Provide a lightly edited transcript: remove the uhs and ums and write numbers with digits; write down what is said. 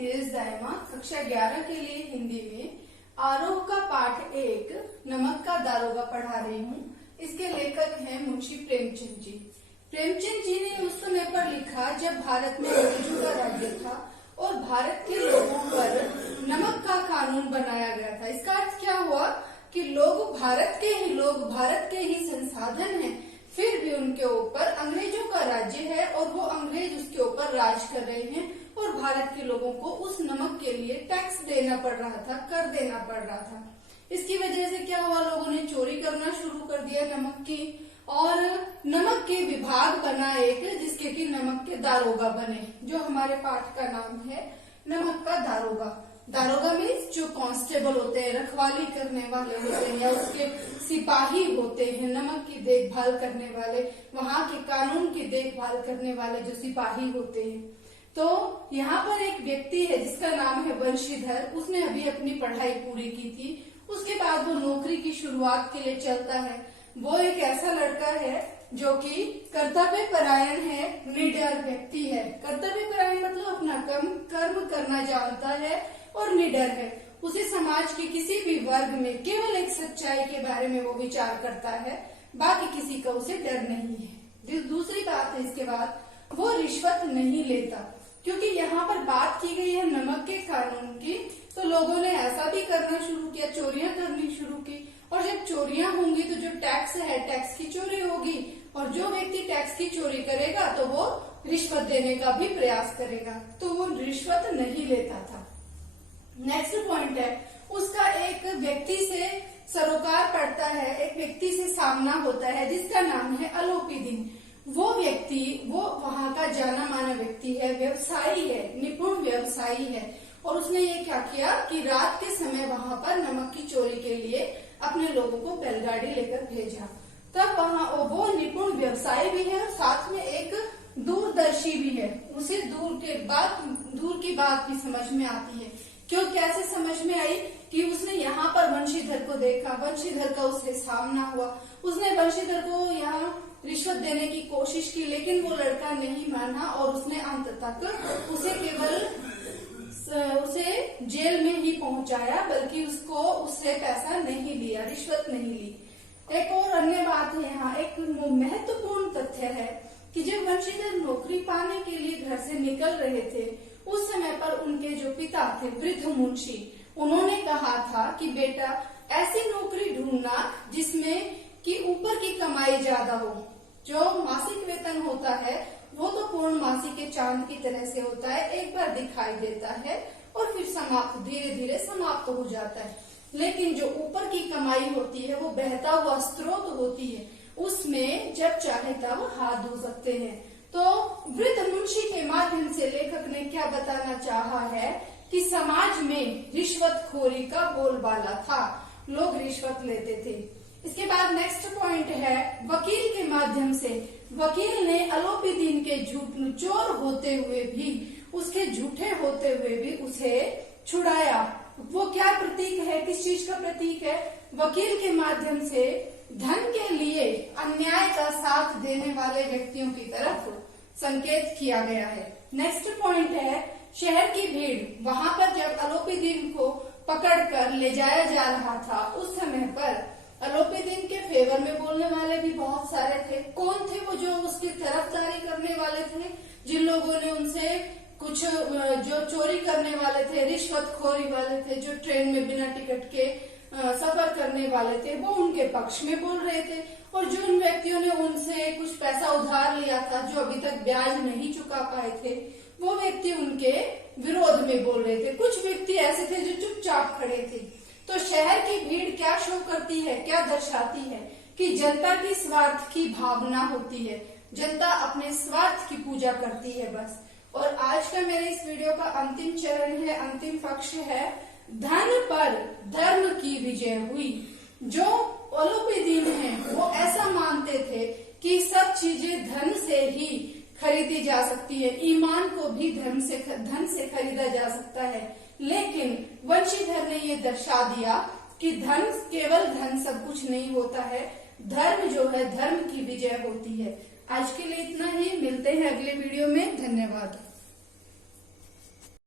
धीरज दायमा कक्षा 11 के लिए हिंदी में आरोह का पाठ 1 नमक का दारोगा पढ़ा रही हूँ। इसके लेखक हैं मुंशी प्रेमचंद जी। प्रेमचंद जी ने उस समय पर लिखा जब भारत में अंग्रेजों का राज्य था और भारत के लोगों पर नमक का कानून बनाया गया था। इसका अर्थ क्या हुआ कि भारत के ही संसाधन हैं, फिर भी उनके ऊपर अंग्रेजों का राज्य है और वो अंग्रेज उसके ऊपर राज कर रहे हैं और भारत के लोगों को उस नमक के लिए टैक्स देना पड़ रहा था, कर देना पड़ रहा था। इसकी वजह से क्या हुआ, लोगों ने चोरी करना शुरू कर दिया नमक की, और नमक के विभाग बना एक, जिसके कि नमक के दारोगा बने, जो हमारे पाठ का नाम है नमक का दारोगा। दारोगा मीन्स जो कांस्टेबल होते हैं, रखवाली करने वाले होते हैं, या उसके सिपाही होते हैं, नमक की देखभाल करने वाले, वहाँ के कानून की देखभाल करने वाले जो सिपाही होते हैं। तो यहाँ पर एक व्यक्ति है जिसका नाम है वंशीधर। उसने अभी अपनी पढ़ाई पूरी की थी, उसके बाद वो नौकरी की शुरुआत के लिए चलता है। वो एक ऐसा लड़का है जो कि कर्तव्य परायण है, निडर व्यक्ति है। कर्तव्य परायण मतलब अपना कर्म करना जानता है और निडर है। उसे समाज के किसी भी वर्ग में केवल एक सच्चाई के बारे में वो विचार करता है, बाकी किसी का उसे डर नहीं है। दूसरी बात है, इसके बाद वो रिश्वत नहीं लेता, क्योंकि यहाँ पर बात की गई है नमक के कानून की। तो लोगों ने ऐसा भी करना शुरू किया, चोरियां करनी शुरू की, और जब चोरियां होंगी तो जो टैक्स है, टैक्स की चोरी होगी, और जो व्यक्ति टैक्स की चोरी करेगा तो वो रिश्वत देने का भी प्रयास करेगा, तो वो रिश्वत नहीं लेता था। नेक्स्ट पॉइंट है, उसका एक व्यक्ति से सरोकार पड़ता है, एक व्यक्ति से सामना होता है जिसका नाम है अलोपीदीन। वो व्यक्ति वो वहाँ का जाना माना व्यक्ति है, व्यवसायी है, निपुण व्यवसायी है, और उसने ये क्या किया कि रात के समय वहाँ पर नमक की चोरी के लिए अपने लोगों को बैलगाड़ी लेकर भेजा। तब वहाँ वो निपुण व्यवसायी भी है और साथ में एक दूरदर्शी भी है। उसे दूर की बात भी समझ में आती है। क्यों, कैसे समझ में आई कि उसने यहाँ पर वंशीधर को देखा, वंशीधर का उससे सामना हुआ, उसने वंशीधर को यहाँ रिश्वत देने की कोशिश की, लेकिन वो लड़का नहीं माना और उसने अंत तक उसे जेल में ही पहुंचाया, बल्कि उससे पैसा नहीं लिया, रिश्वत नहीं ली। एक और अन्य बात है, यहाँ एक महत्वपूर्ण तथ्य है कि जब वंशीधर नौकरी पाने के लिए घर से निकल रहे थे, उस समय पर उनके जो पिता थे वृद्ध मुंशी, उन्होंने कहा था कि बेटा ऐसी नौकरी ढूंढना जिसमें कि ऊपर की कमाई ज्यादा हो। जो मासिक वेतन होता है वो तो पूर्णमासी के चांद की तरह से होता है, एक बार दिखाई देता है और फिर धीरे धीरे समाप्त हो जाता है। लेकिन जो ऊपर की कमाई होती है वो बहता हुआ स्रोत होती है, उसमें जब चाहे तब हाथ धो सकते हैं। तो वृद्ध मुंशी के माध्यम से लेखक ने क्या बताना चाहा है कि समाज में रिश्वतखोरी का बोलबाला था, लोग रिश्वत लेते थे। इसके बाद नेक्स्ट पॉइंट है, वकील के माध्यम से वकील ने अलोपीदीन के चोर होते हुए भी, उसके झूठे होते हुए भी उसे छुड़ाया। वो क्या प्रतीक है, किस चीज का प्रतीक है? वकील के माध्यम से धन के लिए अन्याय का साथ देने वाले व्यक्तियों की तरफ संकेत किया गया है। नेक्स्ट पॉइंट है, शहर की भीड़। वहां पर जब अलोपीदीन को पकड़कर ले जाया जा रहा था, उस समय पर अलोपीदीन के फेवर में बोलने वाले भी बहुत सारे थे। कौन थे वो जो उसकी तरफदारी करने वाले थे? जिन लोगों ने उनसे कुछ, जो चोरी करने वाले थे, रिश्वतखोरी वाले थे, जो ट्रेन में बिना टिकट के सफर करने वाले थे, वो उनके पक्ष में बोल रहे थे। और जिन व्यक्तियों ने उनसे कुछ पैसा उधार लिया था, जो अभी तक ब्याज नहीं चुका पाए थे, वो व्यक्ति उनके विरोध में बोल रहे थे। कुछ व्यक्ति ऐसे थे जो चुपचाप खड़े थे। तो शहर की भीड़ क्या शो करती है, क्या दर्शाती है कि जनता की स्वार्थ की भावना होती है, जनता अपने स्वार्थ की पूजा करती है बस। और आज का मेरे इस वीडियो का अंतिम चरण है, अंतिम पक्ष है, धन पर धर्म की विजय हुई। जो अलोपीदीन है वो ऐसा मानते थे कि सब चीजें धन से ही खरीदी जा सकती है, ईमान को भी धन से खरीदा जा सकता है। लेकिन वंशीधर ने ये दर्शा दिया कि केवल धन सब कुछ नहीं होता है, धर्म जो है, धर्म की विजय होती है। आज के लिए इतना ही, मिलते हैं अगले वीडियो में। धन्यवाद।